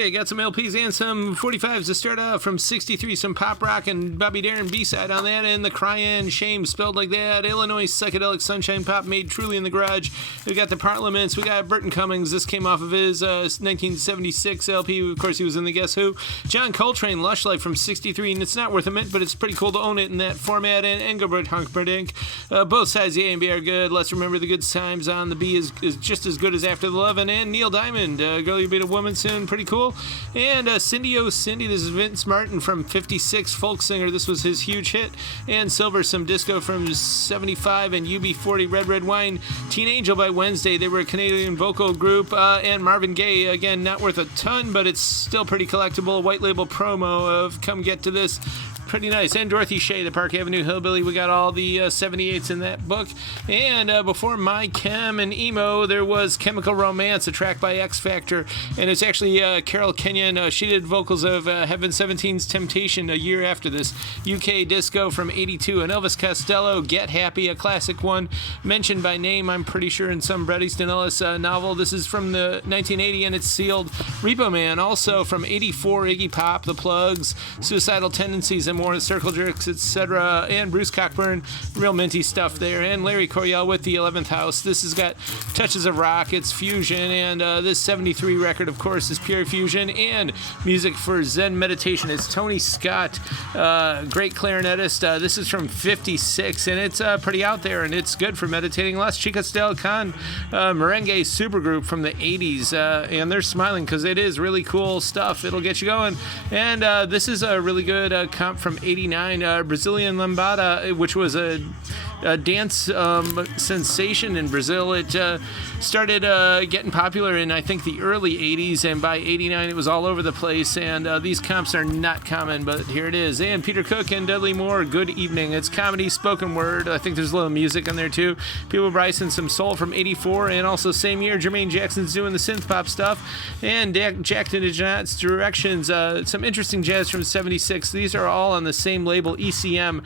Okay, got some LPs and some 45s to start out. From 63, some pop rock and Bobby Darin B-side on that, and the Cryan Shame spelled like that. Illinois psychedelic sunshine pop made truly in the garage. We got the Parliaments. We got Burton Cummings. This came off of his 1976 LP. Of course, he was in the Guess Who. John Coltrane, Lush Life from 63, and it's not worth a mint, but it's pretty cool to own it in that format. And Engelbert Humperdinck. Both sides, the A and B are good. Let's remember the good times on the B is just as good as After the Lovin'. And Neil Diamond, Girl, You'll Be the Woman Soon. Pretty cool. And Cindy Oh Cindy, this is Vince Martin from 56, folk singer. This was his huge hit. And Silver, some disco from 75, and UB40, Red Red Wine. Teen Angel by Wednesday, they were a Canadian vocal group. And Marvin Gaye, again, not worth a ton, but it's still pretty collectible. White label promo of Come Get to This. Pretty nice. And Dorothy Shea, the Park Avenue Hillbilly. We got all the 78s in that book. And before My Chem and Emo, there was Chemical Romance, a track by X Factor. And it's actually Carol Kenyon. She did vocals of Heaven 17's Temptation a year after this. UK Disco from 82. And Elvis Costello, Get Happy, a classic one. Mentioned by name, I'm pretty sure, in some Bret Easton Ellis novel. This is from the 1980, and it's sealed. Repo Man, also from 84. Iggy Pop, The Plugs, Suicidal Tendencies, and more, Circle Jerks, etc. And Bruce Cockburn, real minty stuff there. And Larry Coryell with the 11th House. This has got touches of rock, it's fusion, and this 73 record, of course, is pure fusion. And music for Zen meditation. It's Tony Scott, great clarinetist. This is from 56, and it's pretty out there, and it's good for meditating. Las Chicas del Can, merengue supergroup from the 80s, and they're smiling because it is really cool stuff. It'll get you going. And this is a really good comp from 89, Brazilian Lambada, which was a dance sensation in Brazil. It started getting popular in, I think, the early 80s, and by 89 it was all over the place, and these comps are not common, but here it is. And Peter Cook and Dudley Moore, Good Evening. It's comedy, spoken word. I think there's a little music in there too. People Bryson, some soul from 84, and also same year Jermaine Jackson's doing the synth pop stuff, and Jack John's Directions, some interesting jazz from 76. These are all on the same label, ECM,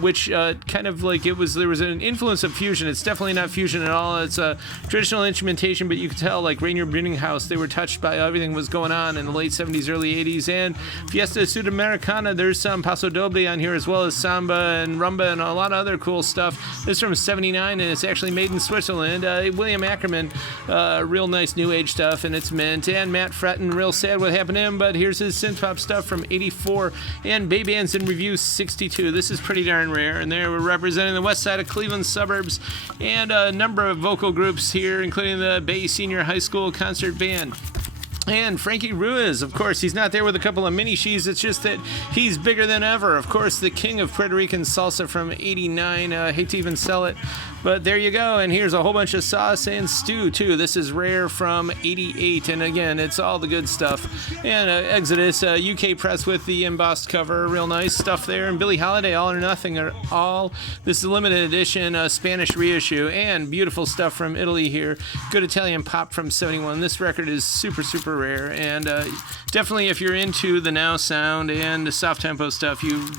which kind of like there was an influence of fusion. It's definitely not fusion at all. It's a traditional instrumentation, but you could tell, like Rainier Brenninghaus, they were touched by everything that was going on in the late 70s, early 80s. And Fiesta Sudamericana, there's some Paso Doble on here, as well as Samba and Rumba and a lot of other cool stuff. This is from 79, and it's actually made in Switzerland. William Ackerman, real nice new age stuff, and it's mint. And Matt Fretton, real sad what happened to him, but here's his synth pop stuff from 84. And Bay Bands in Review 62. This is pretty darn rare, and they were representing the west side of Cleveland suburbs, and a number of vocal groups here, including the Bay Senior High School Concert Band. And Frankie Ruiz, of course, he's not there with a couple of mini-shees. It's just that he's bigger than ever. Of course, the king of Puerto Rican salsa from 89. Hate to even sell it, but there you go. And here's a whole bunch of sauce and stew, too. This is rare from 88. And again, it's all the good stuff. And Exodus, UK press with the embossed cover. Real nice stuff there. And Billie Holiday, All or Nothing are all. This is a limited edition Spanish reissue. And beautiful stuff from Italy here. Good Italian pop from 71. This record is super, super rare, and definitely if you're into the now sound and the soft tempo stuff, you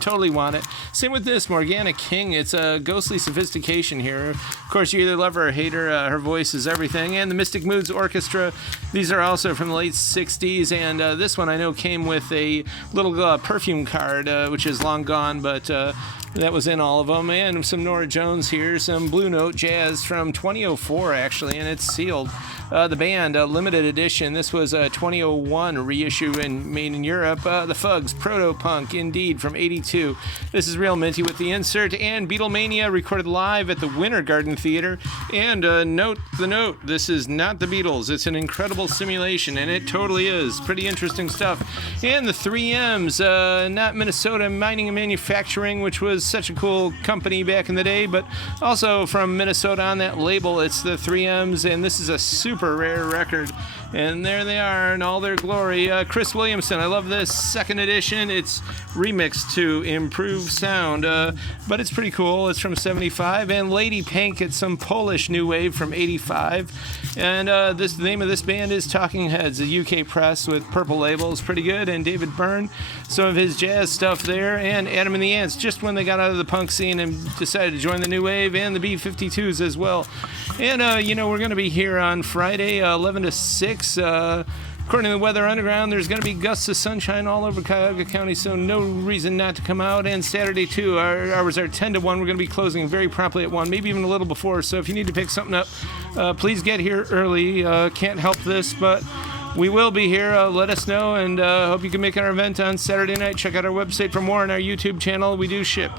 totally want it. Same with this Morgana King. It's a ghostly sophistication here. Of course, you either love her or hate her. Her voice is everything. And the Mystic Moods Orchestra, these are also from the late 60s, and this one I know came with a little perfume card, which is long gone, but that was in all of them. And some Nora Jones here, some Blue Note jazz from 2004 actually, and it's sealed. The band, limited edition. This was a 2001 reissue and made in Europe. The Fugs, Proto-Punk, Indeed, from 82. This is real minty with the insert. And Beatlemania, recorded live at the Winter Garden Theater. And note the note, this is not the Beatles. It's an incredible simulation, and it totally is. Pretty interesting stuff. And the 3Ms, not Minnesota Mining and Manufacturing, which was such a cool company back in the day, but also from Minnesota on that label. It's the 3Ms, and this is a super rare record, and there they are in all their glory. Chris Williamson, I love this second edition. It's remixed to improve sound, but it's pretty cool. It's from 75. And Lady Pink, it's some Polish new wave from 85. And the name of this band is Talking Heads, a UK press with purple labels, pretty good. And David Byrne, some of his jazz stuff there. And Adam and the Ants, just when they got out of the punk scene and decided to join the new wave, and the B-52s as well. And we're going to be here on Friday, 11 to 6. According to the Weather Underground, there's going to be gusts of sunshine all over Cuyahoga County, so no reason not to come out. And Saturday, too, our hours are 10 to 1. We're going to be closing very promptly at 1, maybe even a little before. So if you need to pick something up, please get here early. Can't help this, but we will be here. Let us know, and hope you can make our event on Saturday night. Check out our website for more on our YouTube channel. We do ship.